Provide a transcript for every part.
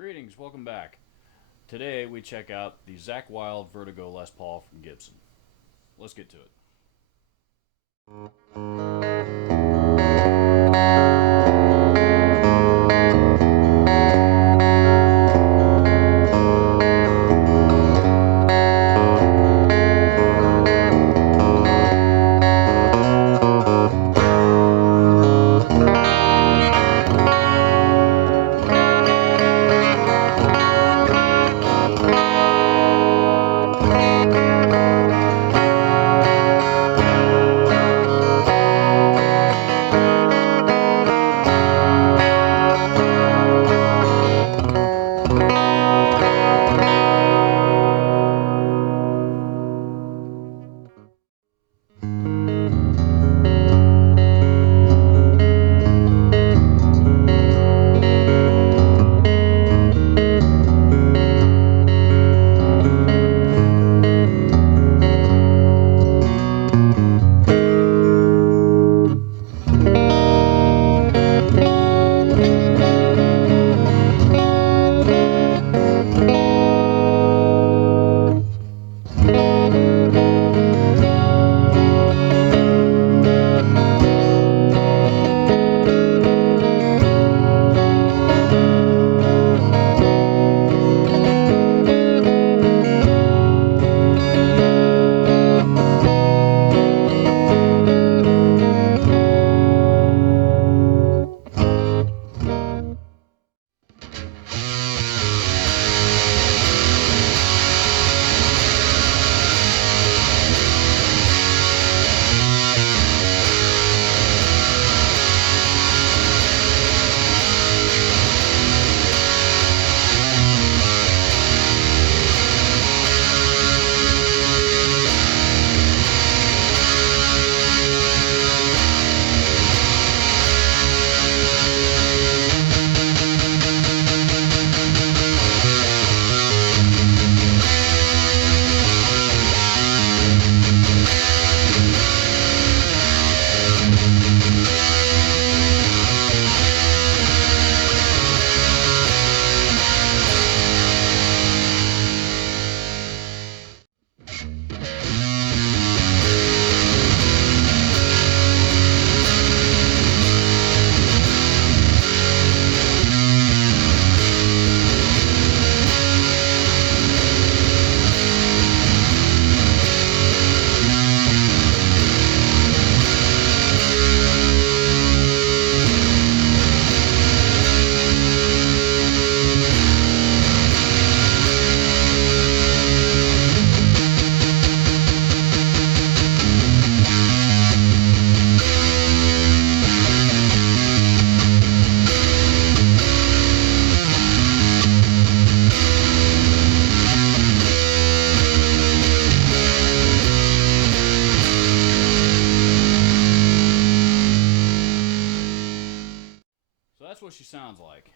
Greetings, welcome back. Today we check out the Zakk Wylde Vertigo Les Paul from Gibson. Let's get to it. So that's what she sounds like.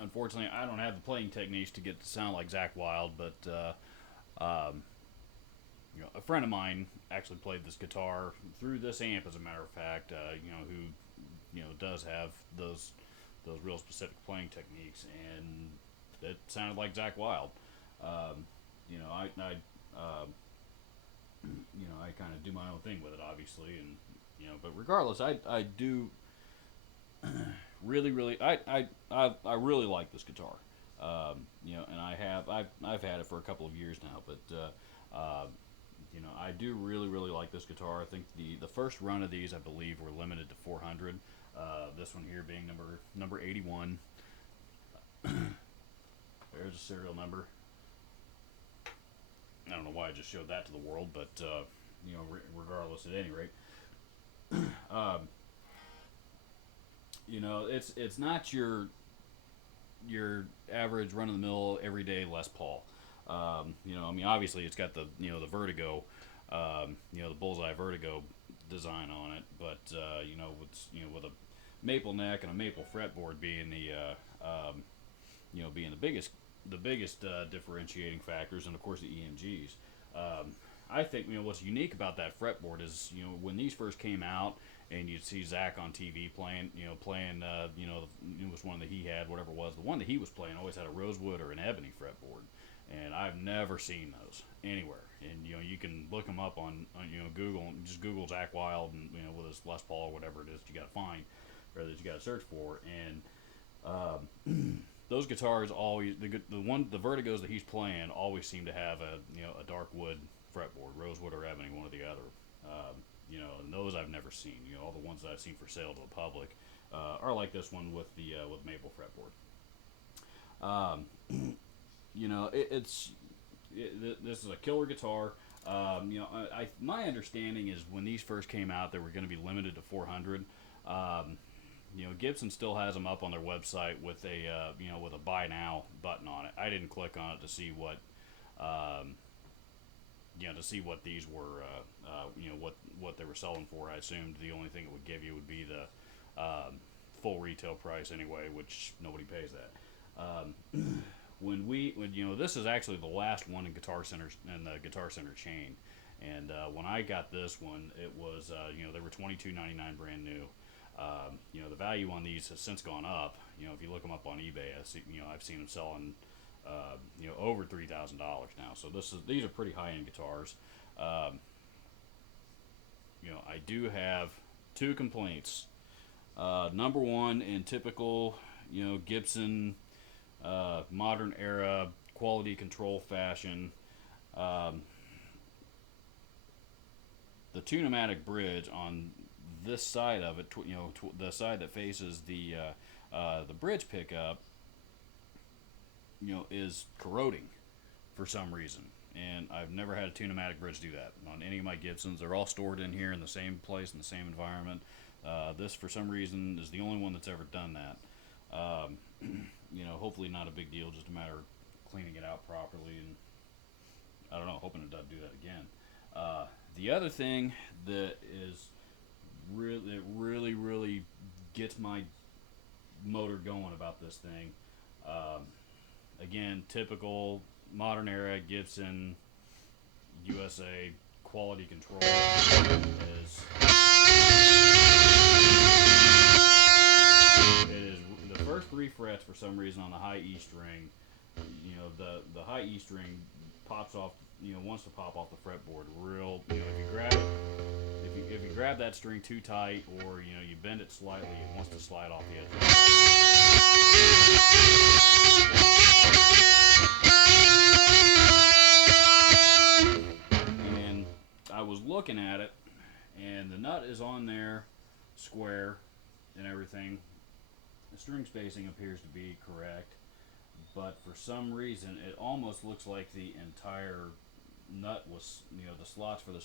Unfortunately, I don't have the playing techniques to get to sound like Zakk Wylde, but a friend of mine actually played this guitar through this amp, as a matter of fact. Who does have those real specific playing techniques, and it sounded like Zakk Wylde. Um, I kind of do my own thing with it, obviously, and but regardless, I do I really like this guitar. And I've had it for a couple of years now, but I do really like this guitar. I think the first run of these, I believe, were limited to 400. This one here being number 81. There's a serial number. I don't know why I just showed that to the world, but regardless, at any rate, um, it's not your average run of the mill everyday Les Paul. Obviously it's got the Vertigo, the bullseye Vertigo design on it, but with a maple neck and a maple fretboard being being the biggest differentiating factors, and of course the EMGs. I think what's unique about that fretboard is when these first came out, and you'd see Zakk on TV playing it was one that he had, whatever it was. The one that he was playing always had a rosewood or an ebony fretboard, and I've never seen those anywhere. And you can look them up on Google, and just Google Zakk Wylde, and with his Les Paul or whatever it is that you got to find or that you got to search for. And those guitars always the Vertigos that he's playing always seem to have a dark wood fretboard, rosewood or ebony, one or the other. And those I've never seen. All the ones that I've seen for sale to the public are like this one with the maple fretboard. This is a killer guitar. My understanding is when these first came out, they were going to be limited to 400. Gibson still has them up on their website with a buy now button on it. I didn't click on it to see what these were, what they were selling for. I assumed the only thing it would give you would be the full retail price anyway, which nobody pays that. When this is actually the last one in the Guitar Center chain, and when I got this one, it was they were $22.99 brand new. The value on these has since gone up. If you look them up on eBay, I've seen them selling over $3,000 now. So these are pretty high-end guitars. I do have two complaints. Number one, in typical Gibson modern era quality control fashion, the two-pneumatic bridge on this side of it, the side that faces the bridge pickup, is corroding for some reason. And I've never had a two-pneumatic bridge do that on any of my Gibsons. They're all stored in here in the same place, in the same environment. This, for some reason, is the only one that's ever done that. Hopefully not a big deal, just a matter of cleaning it out properly, and I don't know, hoping it doesn't do that again. The other thing that is really gets my motor going about this thing, again, typical modern era Gibson USA quality control is the first three frets for some reason on the high E string. The high E string pops off. Wants to pop off the fretboard real. If you grab it, if you grab that string too tight, or you bend it slightly, it wants to slide off the edge. And I was looking at it, and the nut is on there, square, and everything. The string spacing appears to be correct, but for some reason, it almost looks like the entire nut was, the slots for the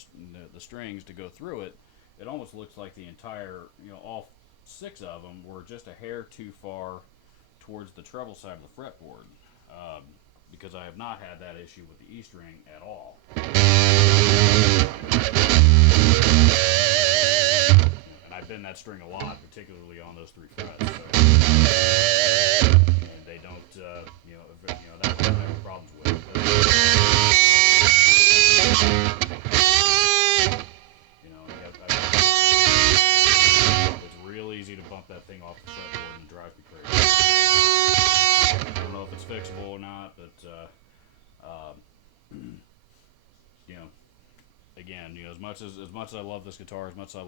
strings to go through it. It almost looks like the entire, all six of them were just a hair too far towards the treble side of the fretboard, because I have not had that issue with the E string at all. And I bend that string a lot, particularly on those three frets. So, and they don't, that one I have problems with. It's real easy to bump that thing off the fretboard, and it drives me crazy. I don't know if it's fixable or not, but again, as much as I love this guitar, as much as I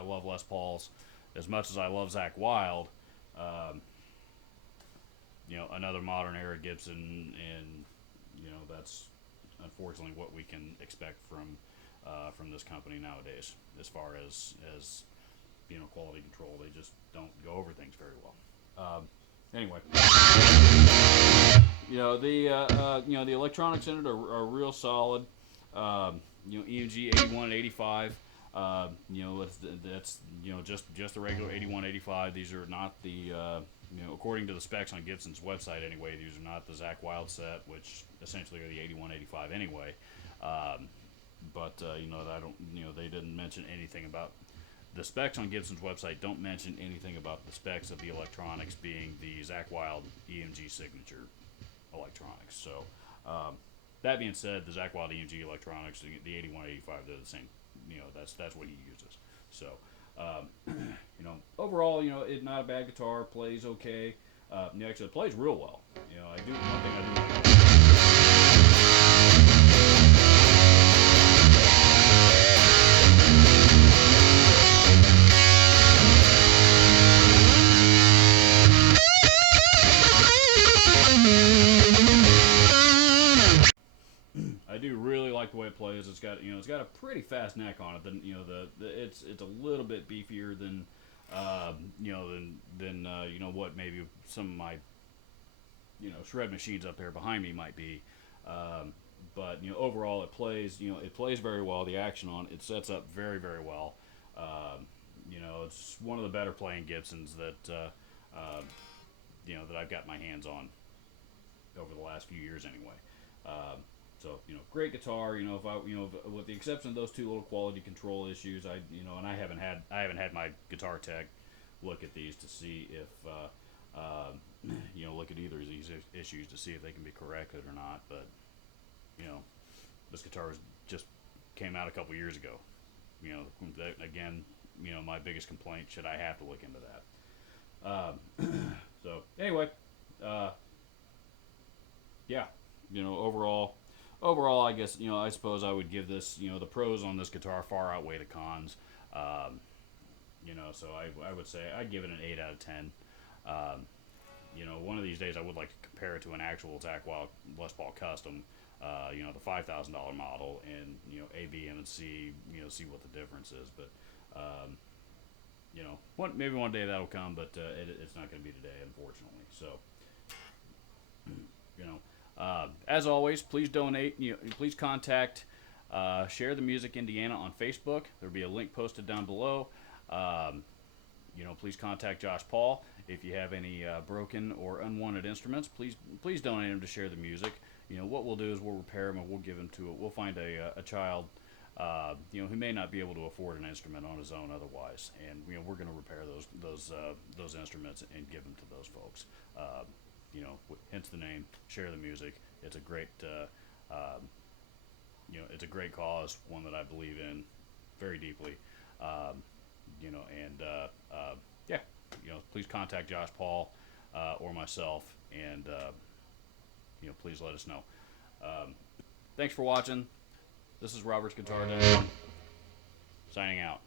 love Les Pauls, as much as I love Zakk Wylde, another modern era Gibson, and that's unfortunately what we can expect from this company nowadays, as far as quality control. They just don't go over things very well. Anyway, the electronics in it are real solid. EMG 81 and 85. That's just the regular 81, 85. These are not the according to the specs on Gibson's website anyway. These are not the Zakk Wylde set, which essentially are the 81, 85 anyway. But I don't. They didn't mention anything about the specs on Gibson's website. Don't mention anything about the specs of the electronics being the Zakk Wylde EMG signature electronics. So That being said, the Zakk Wylde EMG Electronics, the 8185, they're the same. That's what he uses. So, overall, it's not a bad guitar. Plays okay. Actually, it plays real well. I do one thing I do like. I do really like the way it plays. It's got a pretty fast neck on it. Then it's a little bit beefier than what maybe some of my shred machines up there behind me might be. But overall it plays very well. The action on it sets up very very well. It's one of the better playing Gibsons that I've got my hands on over the last few years anyway. Great guitar. With the exception of those two little quality control issues, and I haven't had my guitar tech look at these to see if look at either of these issues to see if they can be corrected or not. But this guitar just came out a couple years ago. Again, my biggest complaint, should I have to look into that? So anyway, yeah, overall, I guess I suppose I would give this, the pros on this guitar far outweigh the cons. So I would say I'd give it an 8 out of 10. One of these days I would like to compare it to an actual Zakk Wylde Les Paul Custom, the $5,000 model, and A, B, and C, see what the difference is. But maybe one day that'll come, but it's not going to be today, unfortunately. So as always, please donate. Please contact Share the Music Indiana on Facebook. There'll be a link posted down below. Please contact Josh Paul if you have any broken or unwanted instruments. Please donate them to Share the Music. What we'll do is we'll repair them and we'll give them to it. We'll find a child who may not be able to afford an instrument on his own otherwise, and we're going to repair those instruments and give them to those folks. Hence the name, Share the Music. It's a great it's a great cause, one that I believe in very deeply. Please contact Josh Paul or myself, and please let us know. Thanks for watching. This is Robert's Guitar Day, signing out.